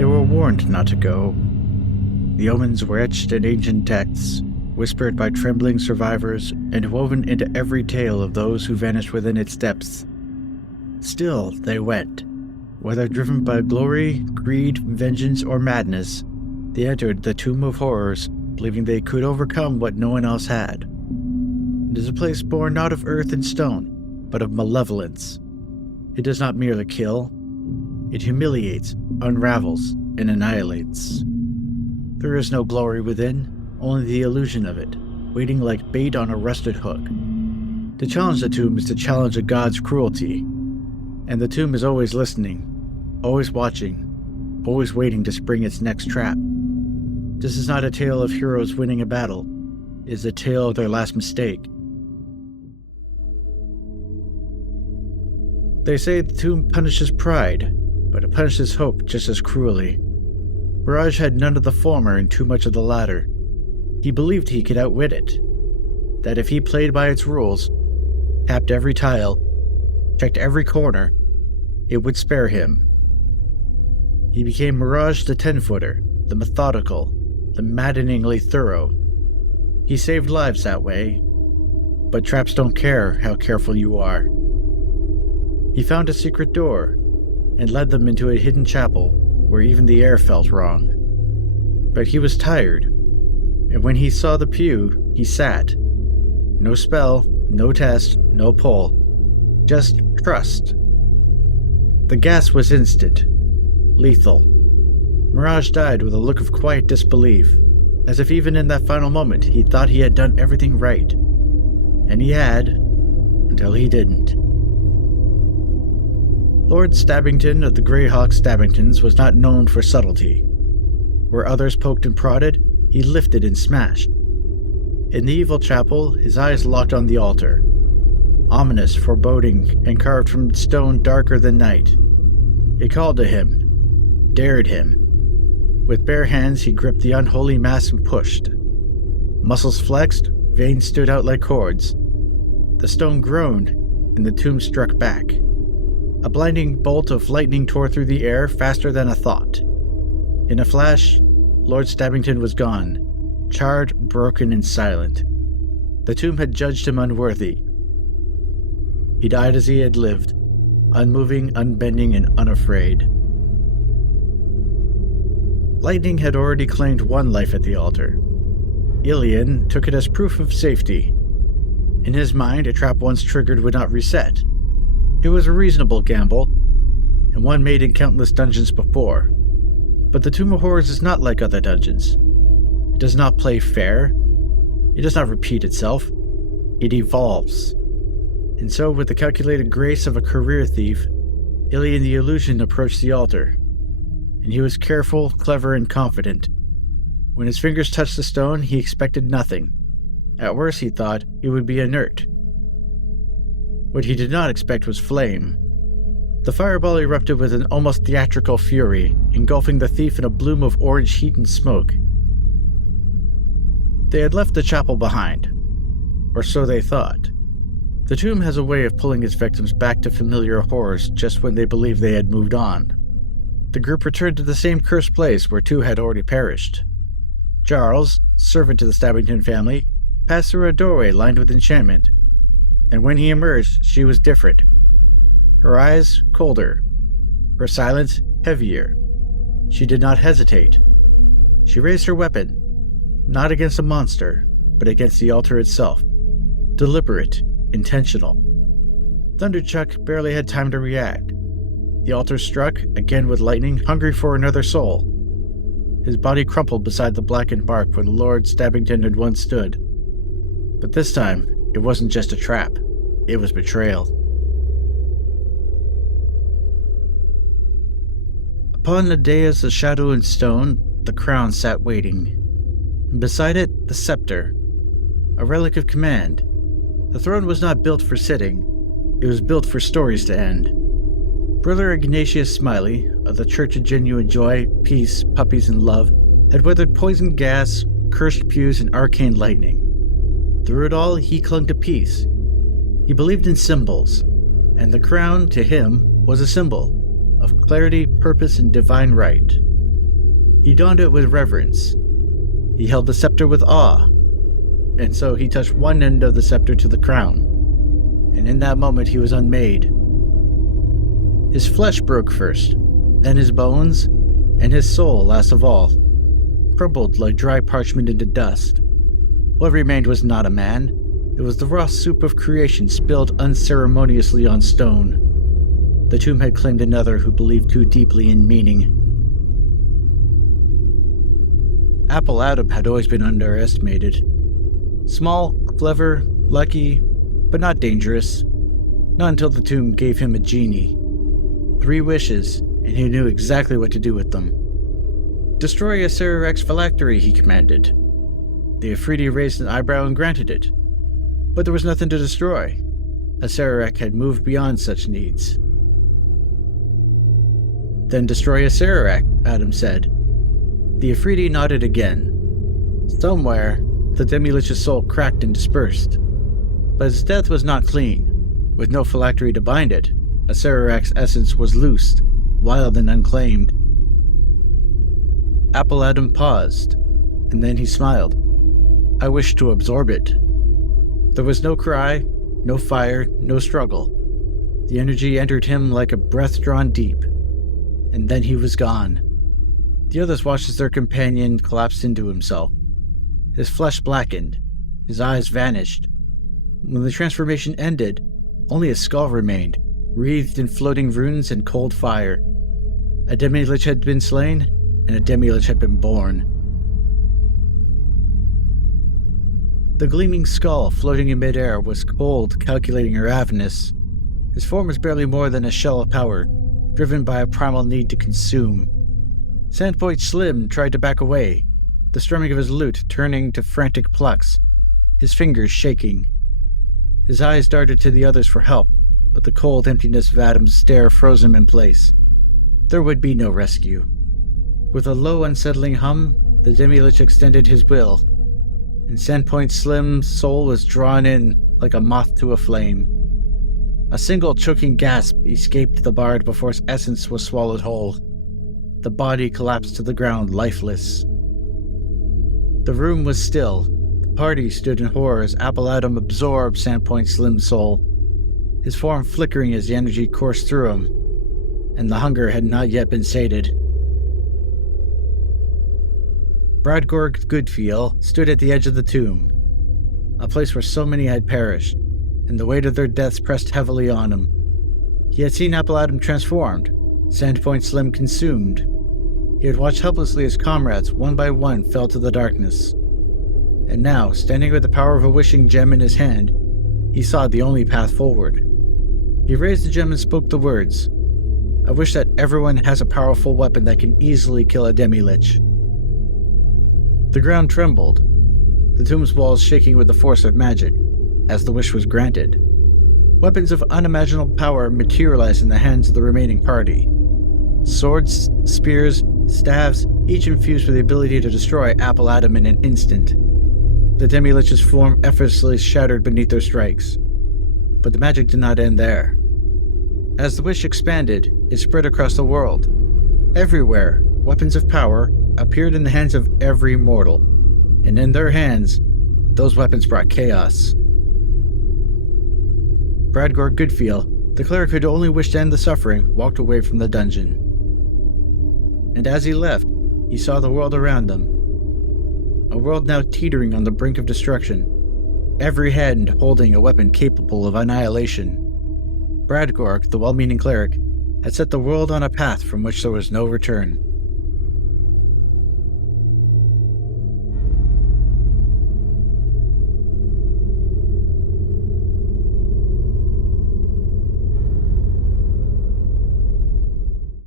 They were warned not to go. The omens were etched in ancient texts, whispered by trembling survivors, and woven into every tale of those who vanished within its depths. Still, they went. Whether driven by glory, greed, vengeance, or madness, they entered the Tomb of Horrors, believing they could overcome what no one else had. It is a place born not of earth and stone, but of malevolence. It does not merely kill. It humiliates, unravels, and annihilates. There is no glory within, only the illusion of it, waiting like bait on a rusted hook. To challenge the tomb is to challenge a god's cruelty, and the tomb is always listening, always watching, always waiting to spring its next trap. This is not a tale of heroes winning a battle. It is a tale of their last mistake. They say the tomb punishes pride, but it punishes hope just as cruelly. Mirage had none of the former and too much of the latter. He believed he could outwit it, that if he played by its rules, tapped every tile, checked every corner, it would spare him. He became Mirage the 10-footer, the methodical, the maddeningly thorough. He saved lives that way, but traps don't care how careful you are. He found a secret door and led them into a hidden chapel where even the air felt wrong. But he was tired, and when he saw the pew, he sat. No spell, no test, no pull. Just trust. The gas was instant, lethal. Mirage died with a look of quiet disbelief, as if even in that final moment he thought he had done everything right. And he had, until he didn't. Lord Stabbington of the Greyhawk Stabbingtons was not known for subtlety. Where others poked and prodded, he lifted and smashed. In the evil chapel, his eyes locked on the altar, ominous, foreboding, and carved from stone darker than night. It called to him, dared him. With bare hands he gripped the unholy mass and pushed. Muscles flexed, veins stood out like cords. The stone groaned, and the tomb struck back. A blinding bolt of lightning tore through the air faster than a thought. In a flash, Lord Stabbington was gone, charred, broken, and silent. The tomb had judged him unworthy. He died as he had lived, unmoving, unbending, and unafraid. Lightning had already claimed one life at the altar. Ilian took it as proof of safety. In his mind, a trap once triggered would not reset. It was a reasonable gamble, and one made in countless dungeons before. But the Tomb of Horrors is not like other dungeons. It does not play fair. It does not repeat itself. It evolves. And so, with the calculated grace of a career thief, Ilian the Illusion approached the altar. And he was careful, clever, and confident. When his fingers touched the stone, he expected nothing. At worst, he thought, it would be inert. What he did not expect was flame. The fireball erupted with an almost theatrical fury, engulfing the thief in a bloom of orange heat and smoke. They had left the chapel behind, or so they thought. The tomb has a way of pulling its victims back to familiar horrors just when they believe they had moved on. The group returned to the same cursed place where two had already perished. Charles, servant to the Stabbington family, passed through a doorway lined with enchantment, and when he emerged, she was different. Her eyes colder, her silence heavier. She did not hesitate. She raised her weapon, not against a monster, but against the altar itself. Deliberate, intentional. Thunderchuck barely had time to react. The altar struck, again with lightning, hungry for another soul. His body crumpled beside the blackened bark where Lord Stabbington had once stood. But this time, it wasn't just a trap. It was betrayal. Upon the dais of shadow and stone, the crown sat waiting. And beside it, the scepter, a relic of command. The throne was not built for sitting. It was built for stories to end. Brother Ignatius Smiley, of the Church of Genuine Joy, Peace, Puppies, and Love, had weathered poisoned gas, cursed pews, and arcane lightning. Through it all, he clung to peace. He believed in symbols, and the crown, to him, was a symbol of clarity, purpose, and divine right. He donned it with reverence. He held the scepter with awe, and so he touched one end of the scepter to the crown, and in that moment he was unmade. His flesh broke first, then his bones, and his soul, last of all, crumbled like dry parchment into dust. What remained was not a man, it was the raw soup of creation spilled unceremoniously on stone. The tomb had claimed another who believed too deeply in meaning. Apple Adam had always been underestimated. Small, clever, lucky, but not dangerous. Not until the tomb gave him a genie. 3 wishes, and he knew exactly what to do with them. Destroy Acererak's phylactery, he commanded. The Afridi raised an eyebrow and granted it. But there was nothing to destroy. Acererak had moved beyond such needs. Then destroy Acererak, Adam said. The Afridi nodded again. Somewhere, the Demi-Lich's soul cracked and dispersed. But his death was not clean. With no phylactery to bind it, Acererak's essence was loosed, wild and unclaimed. Apple Adam paused, and then he smiled. I wished to absorb it. There was no cry, no fire, no struggle. The energy entered him like a breath drawn deep, and then he was gone. The others watched as their companion collapsed into himself. His flesh blackened, his eyes vanished. When the transformation ended, only his skull remained, wreathed in floating runes and cold fire. A Demi-Lich had been slain, and a Demi-Lich had been born. The gleaming skull floating in midair was cold, calculating, and ravenous. His form was barely more than a shell of power, driven by a primal need to consume. Sandpoint Slim tried to back away, the strumming of his lute turning to frantic plucks, his fingers shaking. His eyes darted to the others for help, but the cold emptiness of Adam's stare froze him in place. There would be no rescue. With a low, unsettling hum, the Demi-Lich extended his will, and Sandpoint Slim's soul was drawn in like a moth to a flame. A single choking gasp escaped the bard before his essence was swallowed whole. The body collapsed to the ground, lifeless. The room was still. The party stood in horror as Apple Adam absorbed Sandpoint Slim's soul, his form flickering as the energy coursed through him, and the hunger had not yet been sated. Bradgorg Goodfeel stood at the edge of the tomb, a place where so many had perished, and the weight of their deaths pressed heavily on him. He had seen Apple Adam transformed, Sandpoint Slim consumed. He had watched helplessly as comrades, one by one, fell to the darkness. And now, standing with the power of a wishing gem in his hand, he saw the only path forward. He raised the gem and spoke the words, I wish that everyone has a powerful weapon that can easily kill a Demi-Lich. The ground trembled, the tomb's walls shaking with the force of magic, as the wish was granted. Weapons of unimaginable power materialized in the hands of the remaining party. Swords, spears, staves, each infused with the ability to destroy Apple Adam in an instant. The Demi-Lich's form effortlessly shattered beneath their strikes. But the magic did not end there. As the wish expanded, it spread across the world. Everywhere, weapons of power appeared in the hands of every mortal, and in their hands, those weapons brought chaos. Bradgorg Goodfeel, the cleric who had only wished to end the suffering, walked away from the dungeon. And as he left, he saw the world around them. A world now teetering on the brink of destruction, every hand holding a weapon capable of annihilation. Bradgorg, the well-meaning cleric, had set the world on a path from which there was no return.